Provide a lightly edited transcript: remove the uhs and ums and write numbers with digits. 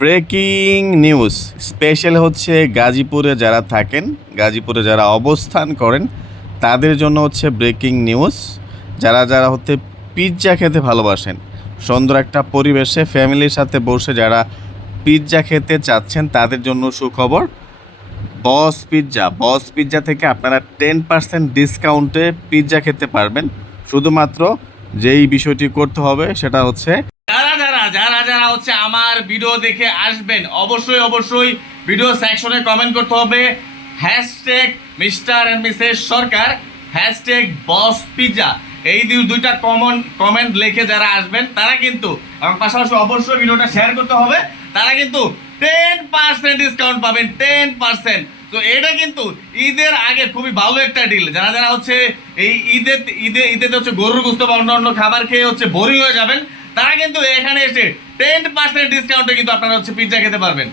Breaking news special হচ্ছে গাজীপুরে যারা থাকেন, গাজীপুরে যারা অবস্থান করেন তাদের জন্য হচ্ছে ব্রেকিং নিউজ। যারা যারা হচ্ছে পিৎজা খেতে ভালোবাসেন, সুন্দর একটা পরিবেশে ফ্যামিলির সাথে বসে যারা পিৎজা খেতে চাচ্ছেন তাদের জন্য সুখবর। বস পিৎজা থেকে আপনারা 10% ডিসকাউন্টে পিৎজা খেতে পারবেন। শুধুমাত্র যেই বিষয়টি করতে হবে সেটা হচ্ছে যারা হচ্ছে আমার ভিডিও দেখে আসবেন, অবশ্যই ভিডিও সেকশনে কমেন্ট করতে হবে hashtag Mr and Mrs Sarkar, hashtag boss pizza. এই দুইটা কমেন্ট লিখে যারা আসবেন তারা কিন্তু, এবং পাশাপাশি অবশ্যই ভিডিওটা শেয়ার করতে হবে, তারা কিন্তু 10% ডিসকাউন্ট পাবেন। 10%। তো এটা কিন্তু ঈদের আগে খুবই ভালো একটা ডিল। যারা যারা হচ্ছে এই ঈদে হচ্ছে গরুর গোস্ত বা অন্য খাবার খেয়ে হচ্ছে বোরিং হয়ে যাবেন, তারা কিন্তু এখানে এসে 10% ডিসকাউন্টে কিন্তু আপনারা হচ্ছে পিৎজা খেতে পারবেন।